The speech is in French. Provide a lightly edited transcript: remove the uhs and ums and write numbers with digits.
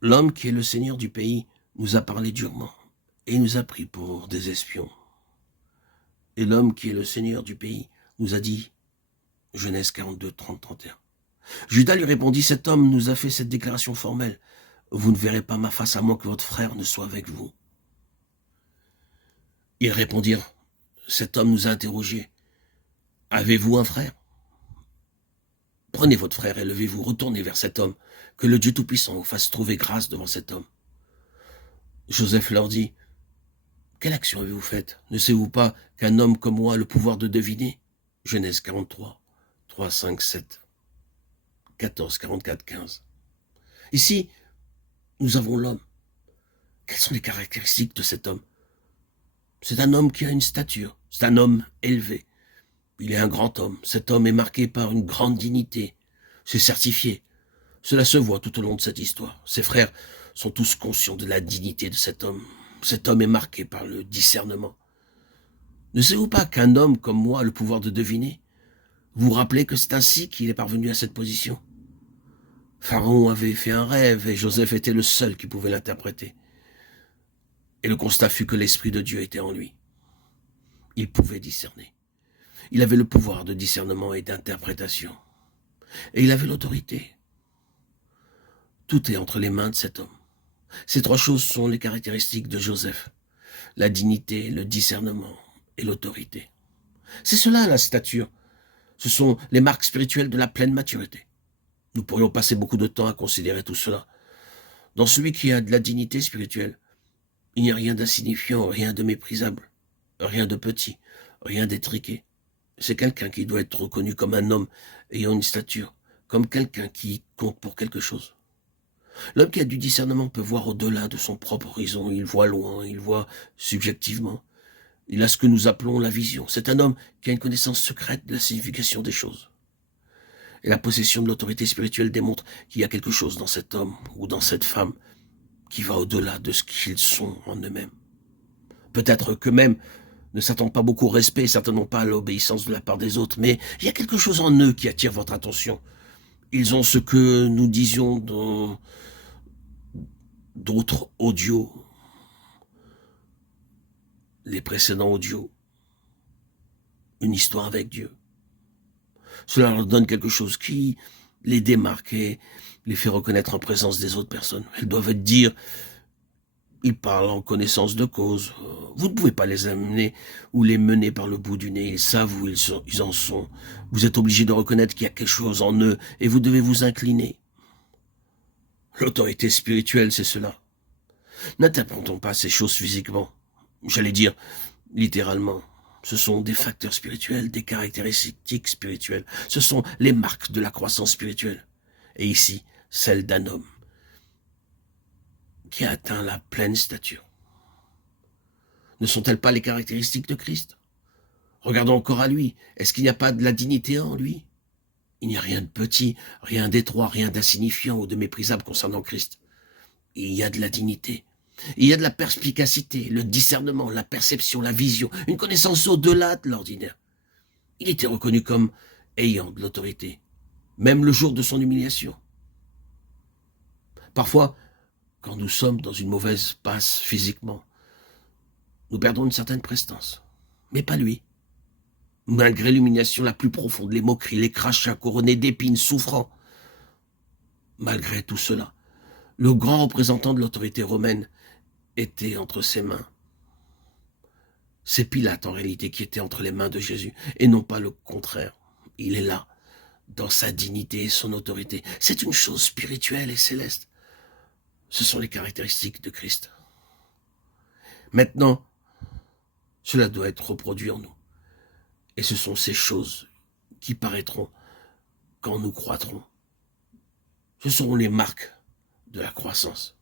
L'homme qui est le seigneur du pays nous a parlé durement et nous a pris pour des espions. Et l'homme qui est le seigneur du pays nous a dit, Genèse 42, 30, 31. Judas lui répondit, cet homme nous a fait cette déclaration formelle. Vous ne verrez pas ma face à moins que votre frère ne soit avec vous. Ils répondirent, cet homme nous a interrogés. Avez-vous un frère? Prenez votre frère et levez-vous, retournez vers cet homme, que le Dieu Tout-Puissant vous fasse trouver grâce devant cet homme. Joseph leur dit, quelle action avez-vous faite? Ne savez-vous pas qu'un homme comme moi a le pouvoir de deviner? Genèse 43, 3, 5, 7, 14, 44, 15. Ici, nous avons l'homme. Quelles sont les caractéristiques de cet homme? C'est un homme qui a une stature, c'est un homme élevé. Il est un grand homme. Cet homme est marqué par une grande dignité. C'est certifié. Cela se voit tout au long de cette histoire. Ses frères sont tous conscients de la dignité de cet homme. Cet homme est marqué par le discernement. Ne savez-vous pas qu'un homme comme moi a le pouvoir de deviner? Vous vous rappelez que c'est ainsi qu'il est parvenu à cette position? Pharaon avait fait un rêve et Joseph était le seul qui pouvait l'interpréter. Et le constat fut que l'Esprit de Dieu était en lui. Il pouvait discerner. Il avait le pouvoir de discernement et d'interprétation. Et il avait l'autorité. Tout est entre les mains de cet homme. Ces trois choses sont les caractéristiques de Joseph. La dignité, le discernement et l'autorité. C'est cela la stature. Ce sont les marques spirituelles de la pleine maturité. Nous pourrions passer beaucoup de temps à considérer tout cela. Dans celui qui a de la dignité spirituelle, il n'y a rien d'insignifiant, rien de méprisable, rien de petit, rien d'étriqué. C'est quelqu'un qui doit être reconnu comme un homme ayant une stature, comme quelqu'un qui compte pour quelque chose. L'homme qui a du discernement peut voir au-delà de son propre horizon, il voit loin, il voit subjectivement. Il a ce que nous appelons la vision. C'est un homme qui a une connaissance secrète de la signification des choses. Et la possession de l'autorité spirituelle démontre qu'il y a quelque chose dans cet homme ou dans cette femme qui va au-delà de ce qu'ils sont en eux-mêmes. Peut-être qu'eux-mêmes ne s'attendent pas beaucoup au respect, certainement pas à l'obéissance de la part des autres, mais il y a quelque chose en eux qui attire votre attention. Ils ont ce que nous disions dans d'autres audios, les précédents audios, une histoire avec Dieu. Cela leur donne quelque chose qui les démarque et les fait reconnaître en présence des autres personnes. Elles doivent dire, ils parlent en connaissance de cause. Vous ne pouvez pas les amener ou les mener par le bout du nez. Ils savent où ils en sont. Vous êtes obligé de reconnaître qu'il y a quelque chose en eux et vous devez vous incliner. L'autorité spirituelle, c'est cela. N'interprétons pas ces choses physiquement. J'allais dire, littéralement. Ce sont des facteurs spirituels, des caractéristiques spirituelles. Ce sont les marques de la croissance spirituelle. Et ici, celle d'un homme qui a atteint la pleine stature. Ne sont-elles pas les caractéristiques de Christ? Regardons encore à lui. Est-ce qu'il n'y a pas de la dignité en lui? Il n'y a rien de petit, rien d'étroit, rien d'insignifiant ou de méprisable concernant Christ. Il y a de la dignité. Il y a de la perspicacité, le discernement, la perception, la vision, une connaissance au-delà de l'ordinaire. Il était reconnu comme ayant de l'autorité, même le jour de son humiliation. Parfois, quand nous sommes dans une mauvaise passe physiquement, nous perdons une certaine prestance. Mais pas lui. Malgré l'humiliation la plus profonde, les moqueries, les crachats couronnés d'épines, souffrant. Malgré tout cela, le grand représentant de l'autorité romaine était entre ses mains. C'est Pilate en réalité qui était entre les mains de Jésus, et non pas le contraire. Il est là, dans sa dignité et son autorité. C'est une chose spirituelle et céleste. Ce sont les caractéristiques de Christ. Maintenant, cela doit être reproduit en nous. Et ce sont ces choses qui paraîtront quand nous croîtrons. Ce seront les marques de la croissance.